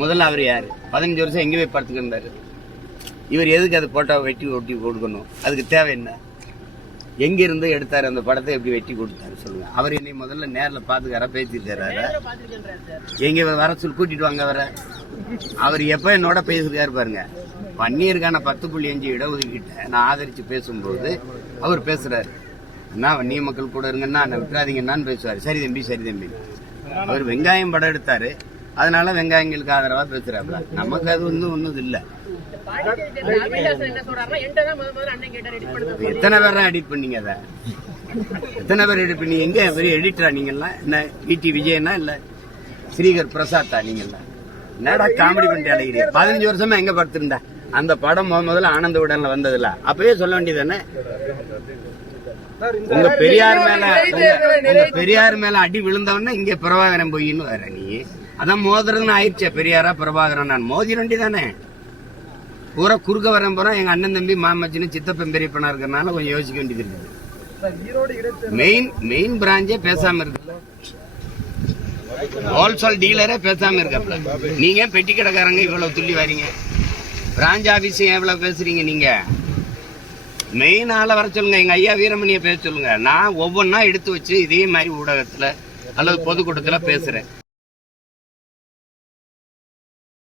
முதல்ல அவர் யாரு? 15 வருஷம் எங்கே போய் படுத்துக்கிட்டு இருந்தாரு? இவர் எதுக்கு அது போட்டோ வெட்டி ஒட்டி கொடுக்கணும்? அதுக்கு தேவை என்ன? எங்கிருந்து எடுத்தாரு அந்த படத்தை? எப்படி வெட்டி கொடுத்தாரு சொல்லுங்க. அவர் என்னை முதல்ல நேரில் பார்த்துக்கார பேசிருக்காரு. எங்க வர சொல்லி கூட்டிட்டு வாங்க வர. அவர் எப்ப என்னோட பேசிருக்காரு பாருங்க. வன்னியருக்கான 10.5 இடஒதுக்கீட்டை நான் ஆதரிச்சு பேசும்போது அவர் பேசுறாரு. அண்ணா வன்னிய மக்கள் கூட இருங்கன்னா விட்டுறாதீங்கன்னு பேசுவாரு. சரி தம்பி சரி தம்பி. அவர் வெங்காயம் படம் எடுத்தாரு, அதனால வெங்காயங்களுக்கு ஆதரவா பேசுறாப்ல. நமக்கு அது ஒன்றும் இல்லை. எத்தனை பேர் எடிட் பண்ணீங்க? அதை எத்தனை பேர் எடிட் பண்ணி? எங்க பெரிய எடிட்டரா நீங்கெல்லாம்? என்ன வி.டி. விஜயனா இல்ல ஸ்ரீகர் பிரசாத்தா? நீங்கெல்லாம் என்னடா காமெடி பண்ணிட்டு அழைக்கிறீங்க? 15 வருஷமா எங்க படுத்திருந்தா? அந்த படம் முதல்ல ஆனந்த விடன்ல வந்ததுல அப்பவே சொல்ல வேண்டியதானே. உங்க பெரியார் மேல அடி விழுந்தவன இங்க பிரபாகரன் போயின்னு வர. நீ அதான் மோதுறதுன்னு ஆயிடுச்சே. பெரியாரா பிரபாகரன்? நான் மோதி வேண்டிதானே. பூரா குறுக்க வரேன் போறோம். எங்க அண்ணன் தம்பி மாமச்சின்னு சித்தப்பன் பெரியப்பனா இருக்கிறனால கொஞ்சம் யோசிக்க வேண்டியது இருக்கு. மெயின் பிராஞ்சே பேசாம இருக்கு. ஹோல்சேல் டீலரே பேசாம இருக்காப்ல. நீங்க பெட்டி கடைக்காரங்க இவ்வளவு துள்ளி வரீங்க. பிராஞ்ச் ஆபீஸ் எவ்வளவு பேசுறீங்க? நீங்க மெயின் ஆளை வர சொல்லுங்க. எங்க ஐயா வீரமணியை பேச சொல்லுங்க. நான் ஒவ்வொன்னா எடுத்து வச்சு இதே மாதிரி ஊடகத்துல அல்லது பொதுக்கூட்டத்துல பேசுறேன்.